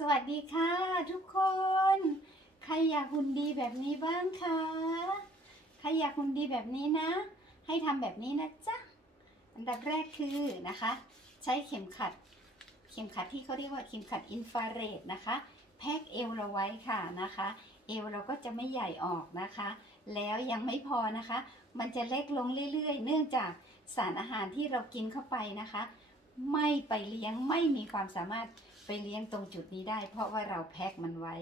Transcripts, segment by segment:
สวัสดีค่ะทุกคน ใครอยากหุ่นดีแบบนี้บ้างคะใครอยากหุ่นดีแบบนี้นะ ให้ทำแบบนี้นะจ๊ะอันดับแรกคือนะคะ ใช้เข็มขัด เข็มขัดที่เขาเรียกว่าเข็มขัดอินฟราเรดนะคะ แพกเอวเราไว้ค่ะนะคะ เอวเราก็จะไม่ใหญ่ออกนะคะ แล้วยังไม่พอนะคะ มันจะเล็กลงเรื่อยๆ เนื่องจากสารอาหารที่เรากินเข้าไปนะคะ ไม่ไปเลี้ยงไม่มีความสามารถไปเลี้ยงตรงจุดนี้ได้ เพราะว่าเราแพ็คมันไว้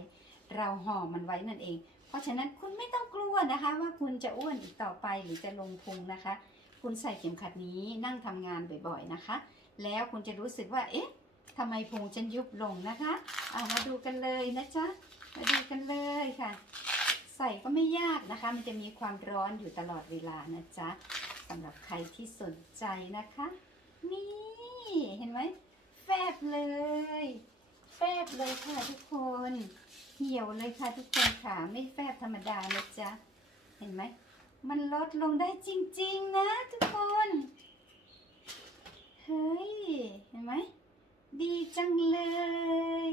เราห่อมันไว้นั่นเอง เพราะฉะนั้นคุณไม่ต้องกลัวนะคะ ว่าคุณจะอ้วนอีกต่อไปหรือจะลงพุงนะคะ คุณใส่เข็มขัดนี้นั่งทำงานบ่อยๆนะคะ แล้วคุณจะรู้สึกว่า เอ๊ะทำไมพุงฉันยุบลงนะคะเอามาดูกันเลยนะจ๊ะมาดูกันเลยค่ะ ใส่ก็ไม่ยากนะคะ มันจะมีความร้อนอยู่ตลอดเวลานะจ๊ะสำหรับใครที่สนใจนะคะ นี่ ไหมแฟบเลย แฟบเลยค่ะทุกคน เหี่ยวเลยค่ะทุกคนค่ะ ไม่แฟบธรรมดานะจ๊ะ เห็นไหม มันลดลงได้จริง ๆ นะทุกคน เฮ้ย เห็นไหม ดีจังเลย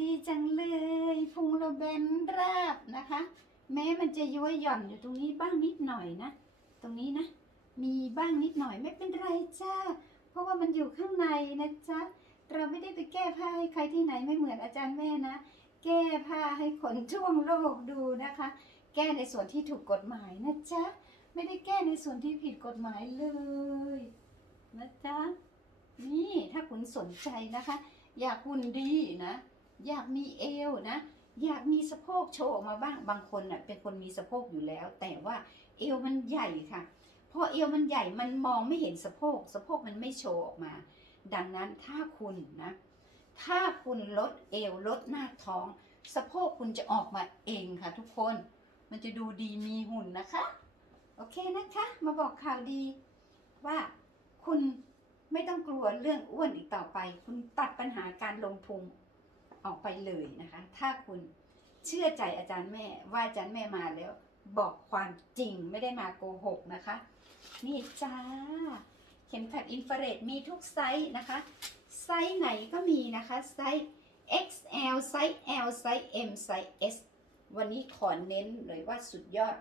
ดีจังเลยพุงเราแบนราบนะคะ แม้มันจะย้วยหย่อนอยู่ตรงนี้บ้างนิดหน่อยนะ ตรงนี้นะ มีบ้างนิดหน่อยไม่เป็นไรจ้า ราะว่ามันอยู่ข้างในนะจ๊ะ เราไม่ได้ไปแก้ผ้าให้ใครที่ไหนไม่เหมือนอาจารย์แม่นะ แก้ผ้าให้คนทั่วโลกดูนะคะ แก้ในส่วนที่ถูกกฎหมายนะจ๊ะ ไม่ได้แก้ในส่วนที่ผิดกฎหมายเลยนะจ๊ะ นี่ถ้าคุณสนใจนะคะ อยากหุ่นดีนะ อยากมีเอวนะ อยากมีสะโพกโชว์ออกมาบ้าง บางคนน่ะเป็นคนมีสะโพกอยู่แล้ว แต่ว่าเอวมันใหญ่ค่ะ พอเอวมันใหญ่มันมองไม่เห็นสะโพกสะโพกมันไม่โชว์ออกมา ดังนั้นถ้าคุณนะ ถ้าคุณลดเอวลดหน้าท้อง สะโพกคุณจะออกมาเองค่ะ ทุกคนมันจะดูดีมีหุ่นนะคะ โอเคนะคะ มาบอกข่าวดี ว่าคุณไม่ต้องกลัวเรื่องอ้วนอีกต่อไป คุณตัดปัญหาการลงพุงออกไปเลยนะคะ ถ้าคุณเชื่อใจอาจารย์แม่ว่าอาจารย์แม่มาแล้ว บอกความจริงไม่ได้มาโกหกนะคะ นี่จ้า เข็มขัดอินฟราเรดมีทุกไซส์นะคะ ไซส์ไหนก็มีนะคะ ไซส์ XL ไซส์ L ไซส์ M ไซส์ S วันนี้ขอเน้นเลยว่าสุดยอด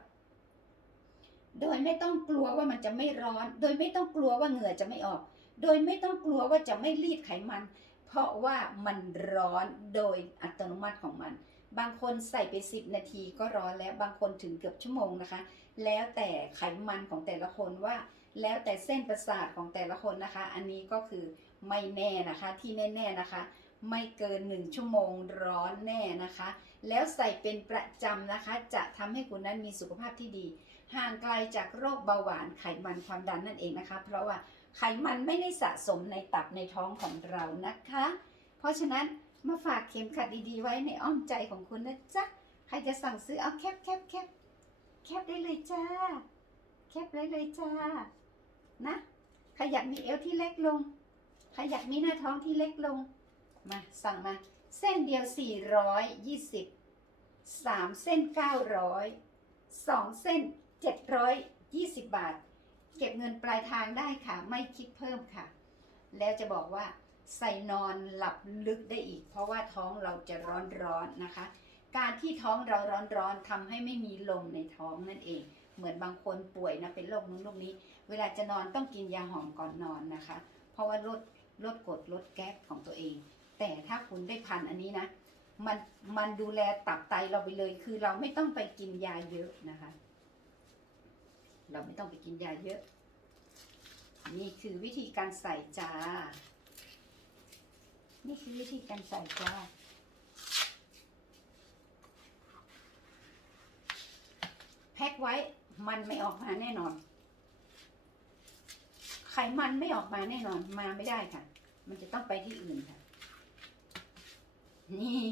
โดยไม่ต้องกลัวว่ามันจะไม่ร้อน โดยไม่ต้องกลัวว่าเหงื่อจะไม่ออก โดยไม่ต้องกลัวว่าจะไม่รีดไขมัน เพราะว่ามันร้อนโดยอัตโนมัติของมัน บางคนใส่ไป 10 นาทีก็ร้อนแล้วบางคนถึงเกือบชั่วโมงนะคะ แล้วแต่ไขมันของแต่ละคนว่า แล้วแต่เส้นประสาทของแต่ละคนนะคะ อันนี้ก็คือไม่แน่นะคะที่แน่ๆนะคะ ไม่เกิน 1 ชั่วโมงร้อนแน่นะคะ แล้วใส่เป็นประจำนะคะ จะทำให้คุณนั้นมีสุขภาพที่ดี ห่างไกลจากโรคเบาหวานไขมันความดันนั่นเองนะคะ เพราะว่าไขมันไม่ได้สะสมในตับในท้องของเรานะคะ เพราะฉะนั้น มาฝากเข็มขัดดีๆ ไว้ในอ้อมใจของคุณนะจ๊ะ ใครจะสั่งซื้อเอาแคปแคปแคปแคปได้เลยจ้า แคปได้เลยจ้า นะ ใครอยากมีเอวที่เล็กลง ใครอยากมีหน้าท้องที่เล็กลง มาสั่งมา เส้นเดียว 420 3 เส้น 900 2 เส้น 720 บาท เก็บเงินปลายทางได้ค่ะ ไม่คิดเพิ่มค่ะ แล้วจะบอกว่า ใส่นอนหลับลึกได้อีก เพราะว่าท้องเราจะร้อนๆนะคะ การที่ท้องเราร้อนๆทำให้ไม่มีลมในท้องนั่นเอง เหมือนบางคนป่วยนะเป็นโรคนู้นโรคนี้ เวลาจะนอนต้องกินยาหอมก่อนนอนนะคะ เพราะว่าลดลดกรดลดแก๊สของตัวเอง แต่ถ้าคุณได้พันอันนี้นะมันมันดูแลตับไตเราไปเลย คือเราไม่ต้องไปกินยาเยอะนะคะ เราไม่ต้องไปกินยาเยอะ นี่คือวิธีการใส่จ้า นี่คือวิธีการใส่จ้าแพ็คไว้มันไม่ออกมาแน่นอน ไขมันไม่ออกมาแน่นอนมาไม่ได้ค่ะ มันจะต้องไปที่อื่นค่ะ นี่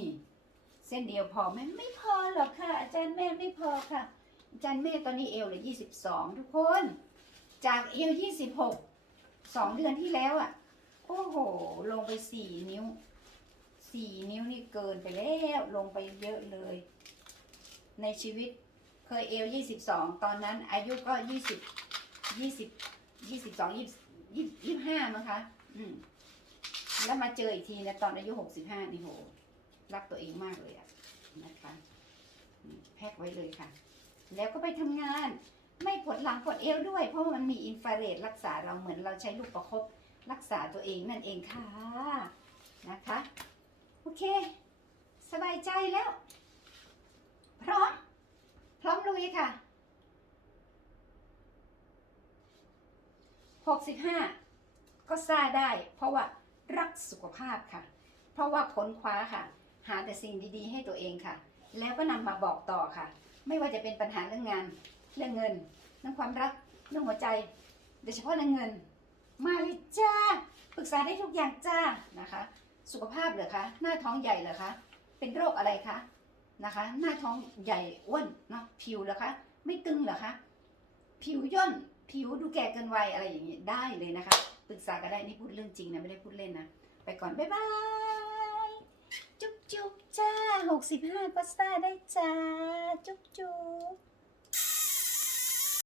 เส้นเดียวพอไหมไม่พอหรอกค่ะ อาจารย์แม่ไม่พอค่ะ อาจารย์แม่ตอนนี้เอวเหลือยี่สิบสองทุกคน จากเอวยี่สิบหกสองเดือนที่แล้วอะ่ะ อ้โห ลงไปสี่นิ้ว สี่นิ้วนี่เกินไปแล้ว ลงไปเยอะเลย ในชีวิตเคยเอวยี่สิบสองตอนนั้น อายุก็ยี่สิบยี่สิบยี่สิบสองยี่ยี่ยี่ห้ามั้งคะ อืม แล้วมาเจออีกทีนะตอนอายุหกสิบห้านี่โห รักตัวเองมากเลยอะนะคะ แพ็คไว้เลยค่ะ แล้วก็ไปทำงาน ไม่ปวดหลังปวดเอวด้วย เพราะมันมีอินฟราเรดรักษาเราเหมือนเราใช้ลูกประคบ รักษาตัวเองนั่นเองค่ะนะคะ โอเค สบายใจแล้ว พร้อม พร้อมลุยค่ะ65ก็ซ่าได้ เพราะว่ารักสุขภาพค่ะ เพราะว่าค้นคว้าค่ะ หาแต่สิ่งดีๆ ให้ตัวเองค่ะ แล้วก็นำมาบอกต่อค่ะ ไม่ว่าจะเป็นปัญหาเรื่องงาน เรื่องเงิน เรื่องความรัก เรื่องหัวใจ โดยเฉพาะเรื่องเงิน มาเลยจ้าปรึกษาได้ทุกอย่างจ้านะคะ สุขภาพเหรอคะหน้าท้องใหญ่เหรอคะเป็นโรคอะไรคะนะคะ หน้าท้องใหญ่อ้วนเนาะผิวเหรอคะ ไม่ตึงเหรอคะผิวย่นผิวดูแก่เกินวัยอะไรอย่างนี้ได้เลยนะคะปรึกษาก็ได้นี่พูดเรื่องจริงนะไม่ได้พูดเล่นนะไปก่อนบ๊ายบายจุ๊บจุ๊บจ้าหกสิบห้าก็ซ่าได้จ้าจุ๊บจุ๊บ